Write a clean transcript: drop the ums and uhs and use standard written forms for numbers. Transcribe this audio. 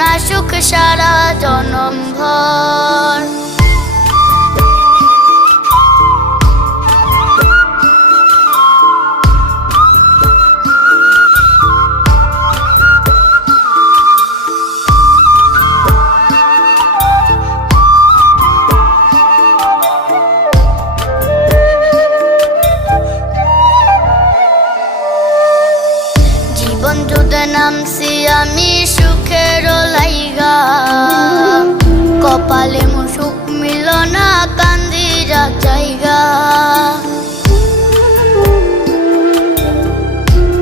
না সুখ সারা জনম ভর। জীবন যুদ্ধে নামছি আমি সুখের লাইগা, কপালে মোর সুখ মিল না কান্দিরা জায়গা।